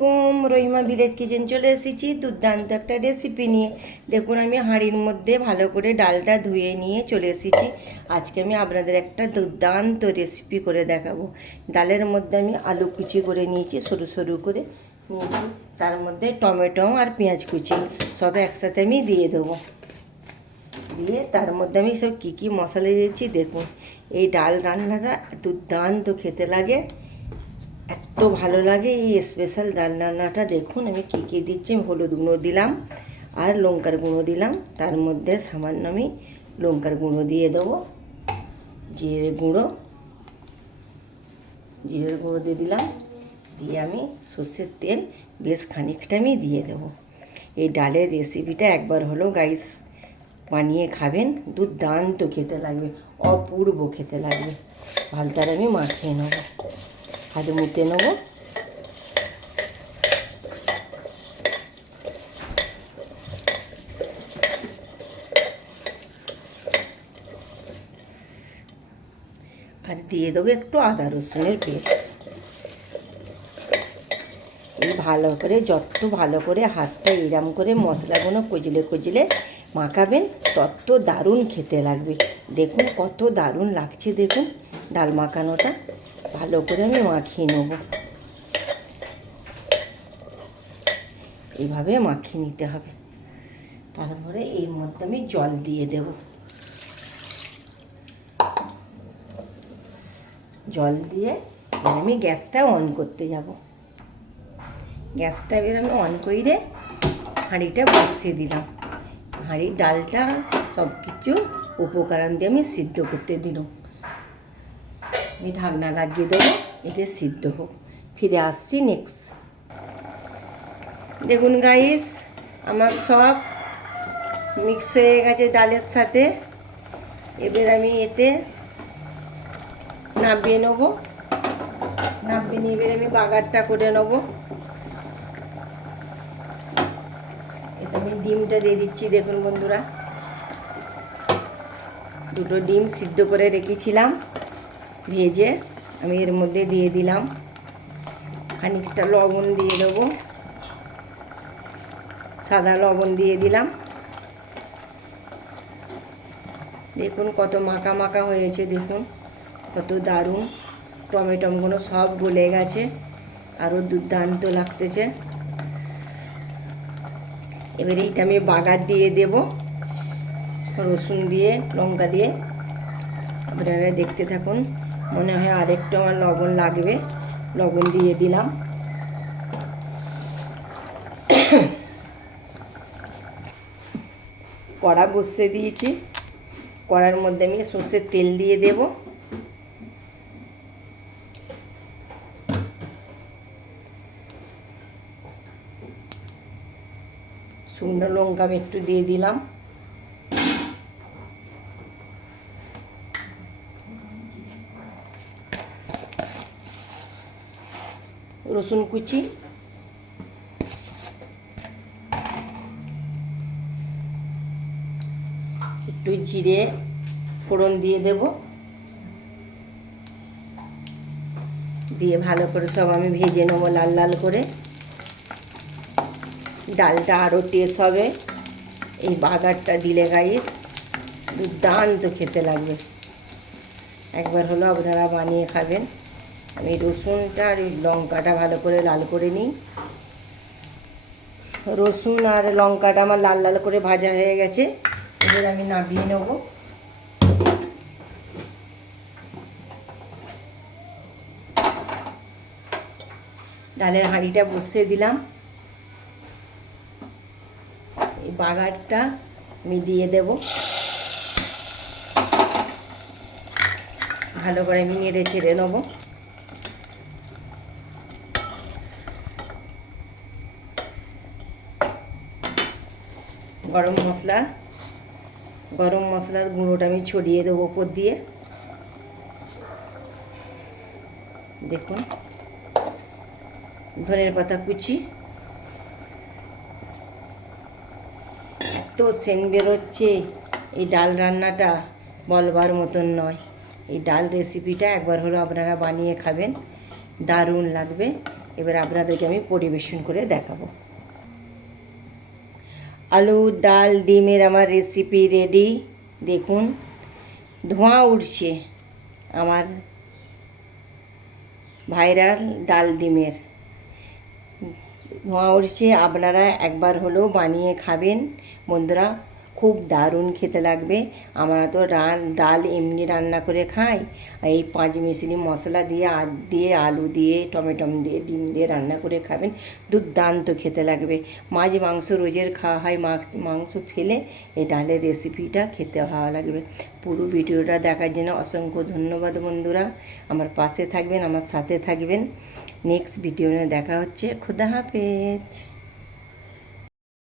আলাইকুম, Rahima village kitchen চলে এসেছি দুর্দান্ত একটা রেসিপি নিয়ে। দেখুন আমি হাঁড়ির মধ্যে ভালো করে ডালটা ধুয়ে নিয়ে চলে এসেছি। আজকে আমি আপনাদের একটা দুর্দান্ত রেসিপি করে দেখাবো। ডালের মধ্যে আমি আলু কুচি করে নিয়েছি, সরু সরু করে নিয়েছি। তার মধ্যে টমেটো আর পেঁয়াজ কুচি সব একসাথে আমি দিয়ে দেবো। দিয়ে তার মধ্যে আমি সব কী মশলা দিয়েছি দেখুন। এই ডাল রান্নাটা দুর্দান্ত খেতে লাগে, এত ভালো লাগে এই স্পেশাল ডাল রান্নাটা। দেখুন আমি কী দিচ্ছি। হলুদ গুঁড়ো দিলাম আর লঙ্কার গুঁড়ো দিলাম। তার মধ্যে সামান্য আমি লঙ্কার গুঁড়ো দিয়ে দেবো, জিরের গুঁড়ো দিয়ে দিলাম। দিয়ে আমি সর্ষের তেল বেশ খানিকটা আমি দিয়ে দেবো। এই ডালের রেসিপিটা একবার হলেও গাইস বানিয়ে খাবেন, দুর্দান্ত খেতে লাগবে, অপূর্ব খেতে লাগবে। ভালতার আমি মাখিয়ে নেবো, হাতে মুটে নেবো। আর দিয়ে দেবো একটু আদা রসুনের পেস্ট। এই ভালো করে যত ভালো করে হাতটা এরম করে মশলাগুলো কচলে মাখাবেন, তত দারুণ খেতে লাগবে। দেখুন কত দারুণ লাগছে, দেখুন ডাল মাখানোটা ভালো করে আমি মাখিয়ে নেব। এইভাবে মাখিয়ে নিতে হবে। তারপরে এর মধ্যে আমি জল দিয়ে দেব। জল দিয়ে আমি গ্যাসটা অন করতে যাব। গ্যাসটা এবার আমি অন করে হাঁড়িটা বসিয়ে দিলাম। হাঁড়ির ডালটা সব কিছু উপকরণ দিয়ে আমি সিদ্ধ করতে দিলাম। আমি ঢাকনা লাগিয়ে দেবো, এটা সিদ্ধ হোক। ফিরে আসছি নেক্সট। দেখুন গাইস আমার সব মিক্স হয়ে গেছে ডালের সাথে। এবার আমি এতে নামিয়ে নেবো। নামিয়ে নিয়ে এবার আমি বাগারটা করে নেবো। এতে আমি ডিমটা দিয়ে দিচ্ছি। দেখুন বন্ধুরা, দুটো ডিম সিদ্ধ করে রেখেছিলাম ভেজে, আমি এর মধ্যে দিয়ে দিলাম। খানিকটা লবণ দিয়ে দেবো, সাদা লবণ দিয়ে দিলাম। দেখুন কত মাখা মাখা হয়েছে, দেখুন কত দারুণ। টমেটোগুলো সব গলে গেছে, আরও দুর্দান্ত লাগতেছে। এবারে এইটা আমি বাগার দিয়ে দেব, রসুন দিয়ে লঙ্কা দিয়ে। আপনারা দেখতে থাকুন, মনে হয় আরেকটু আমার লবণ লাগবে, লবণ দিয়ে দিলাম। কড়া বসিয়ে দিয়েছি, কড়ার মধ্যে আমি সর্ষের তেল দিয়ে দেব। শুকনো লঙ্কা আমি একটু দিয়ে দিলাম। রসুন কুচি, একটু জিরে ফোড়ন দিয়ে দেব। দিয়ে ভালো করে সব আমি ভেজে নেবো লাল লাল করে। ডালটা আরও টেস্ট হবে এই বাগারটা দিলে গাইস, দুর্দান্ত খেতে লাগবে। একবার হলো আপনারা বানিয়ে খাবেন। আমি রসুনটা আর লঙ্কাটা ভালো করে লাল করে নিই। রসুন আর লঙ্কাটা আমার লাল লাল করে ভাজা হয়ে গেছে। এবার আমি নামিয়ে নেব। ডালের হাঁড়িটা বসিয়ে দিলাম। এই বাগারটা আমি দিয়ে দেব। ভালো করে আমি নেড়ে ছেড়ে নেব। গরম মশলার গুঁড়োটা আমি ছড়িয়ে দেবো ওপর দিয়ে। দেখুন ধনের পাতা কুচি, এত সেন্ট বেরোচ্ছে এই ডাল রান্নাটা বলবার মতন নয়। এই ডাল রেসিপিটা একবার হলো আপনারা বানিয়ে খাবেন, দারুণ লাগবে। এবার আপনাদেরকে আমি পরিবেশন করে দেখাবো। আলু ডাল ডিমের আমার রেসিপি রেডি। দেখুন ধোঁয়া উঠছে আমার ভাইরাল ডাল ডিমের ধোঁয়া উঠছে। আপনারা একবার হলেও বানিয়ে খাবেন বন্ধুরা, খুব দারুণ খেতে লাগবে। আমরা তো ডাল এমনি রান্না করে খাই, এই 5 মিশালি মশলা দিয়ে আলু দিয়ে টমেটো দিয়ে ডিম দিয়ে রান্না করে খাবেন, দুর্দান্ত খেতে লাগবে। মাছ মাংস রোজের খাওয়া হয়, মাংস ফেলে এই ডালের রেসিপিটা খেতে ভালো লাগবে। পুরো ভিডিওটা দেখার জন্য অসংখ্য ধন্যবাদ বন্ধুরা। আমার পাশে থাকবেন, আমার সাথে থাকবেন। নেক্সট ভিডিও নিয়ে দেখা হচ্ছে। খোদা হাফেজ।